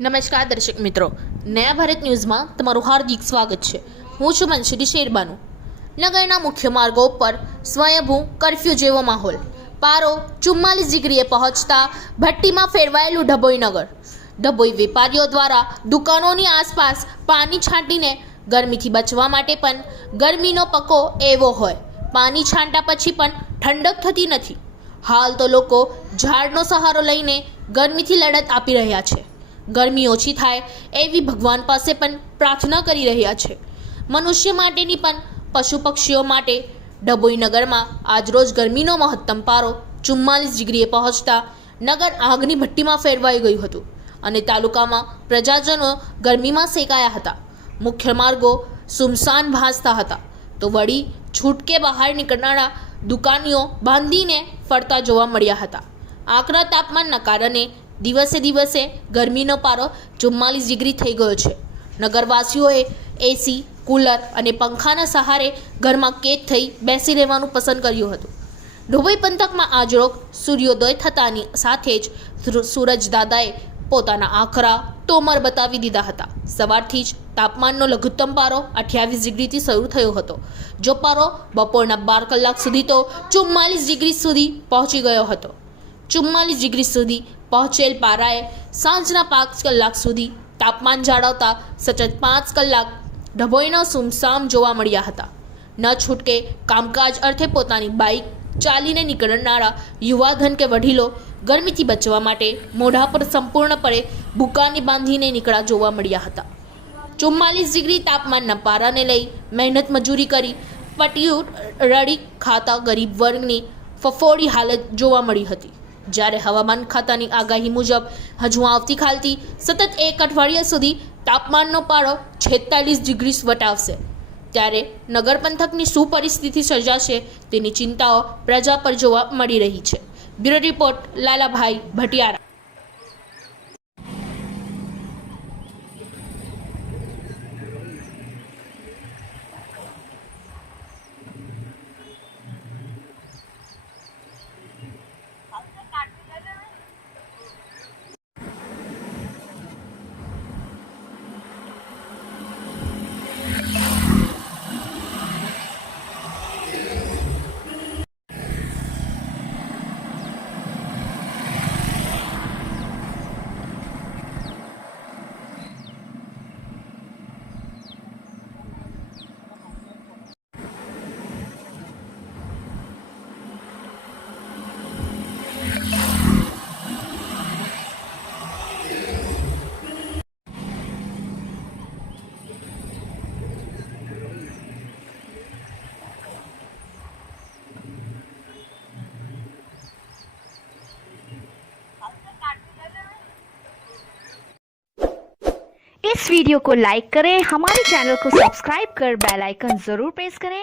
નમસ્કાર દર્શક મિત્રો, નયા ભારત ન્યૂઝમાં તમારું હાર્દિક સ્વાગત છે। હું છું મંશરી શેરબાનુ। નગરના મુખ્ય માર્ગો પર સ્વયંભૂ કર્ફ્યુ જેવો માહોલ। પારો 44 ડિગ્રીએ પહોંચતા ભટ્ટીમાં ફેરવાયેલું ડભોઈ નગર। ડભોઈ વેપારીઓ દ્વારા દુકાનોની આસપાસ પાણી છાંટીને ગરમીથી બચવા માટે પણ ગરમીનો પક્કો એવો હોય, પાણી છાંટા પછી પણ ઠંડક થતી નથી। હાલ તો લોકો ઝાડનો સહારો લઈને ગરમીથી લડત આપી રહ્યા છે। ગરમી ઓછી થાય એવી ભગવાન પાસે પણ પ્રાર્થના કરી રહ્યા છે। મનુષ્ય માટેની પણ પશુ પક્ષીઓ માટે ડભોઈ નગરમાં આજરોજ ગરમીનો મહત્તમ પારો 44 ડિગ્રીએ પહોંચતા નગર આગની ભઠ્ઠીમાં ફેરવાઈ ગયું હતું અને તાલુકામાં પ્રજાજનો ગરમીમાં સેકાયા હતા। મુખ્ય માર્ગો સુમસાન ભાસતા હતા તો વળી છૂટકે બહાર નીકળનારા દુકાનીઓ બાંધીને ફરતા જોવા મળ્યા હતા। આકરા તાપમાનના કારણે દિવસે દિવસે ગરમીનો પારો 44 ડિગ્રી થઈ ગયો છે। નગરવાસીઓએ એસી, કુલર અને પંખાના સહારે ઘરમાં કેદ થઈ બેસી રહેવાનું પસંદ કર્યું હતું। ડભોઈ પંથકમાં આજરોજ સૂર્યોદય થતાની સાથે જ સૂરજદાદાએ પોતાના આકરા તોમર બતાવી દીધા હતા। સવારથી જ તાપમાનનો લઘુત્તમ પારો 28 ડિગ્રીથી શરૂ થયો હતો, જો પારો બપોરના 12 કલાક સુધી તો 44 ડિગ્રી સુધી પહોંચી ગયો હતો। 44 ડિગ્રી સુધી પહોંચેલ પારાએ સાંજના 5 કલાક સુધી તાપમાન જાળવતા સતત 5 કલાક ડભોઈનો સુમસામ જોવા મળ્યા હતા। ન છૂટકે કામકાજ અર્થે પોતાની બાઇક ચાલીને નીકળનારા યુવાધન કે વડીલો ગરમીથી બચવા માટે મોઢા પર સંપૂર્ણપણે ભૂકાની બાંધીને નીકળ્યા જોવા મળ્યા હતા। 44 ડિગ્રી તાપમાનના પારાને લઈ મહેનત મજૂરી કરી પટિયું રડી ખાતા ગરીબ વર્ગની ફફોડી હાલત જોવા મળી હતી। જ્યારે હવામાન ખાતાની આગાહી મુજબ હજુ આવતીકાલથી સતત 1 અઠવાડિયા સુધી તાપમાનનો પારો 46 ડિગ્રી વટાવશે, ત્યારે નગર પંથકની શું પરિસ્થિતિ સર્જાશે તેની ચિંતાઓ પ્રજા પર જોવા મળી રહી છે। Bureau report, Lalabhai Bhatiyara. इस वीडियो को लाइक करें, हमारे चैनल को सब्सक्राइब कर बेल आइकन जरूर प्रेस करें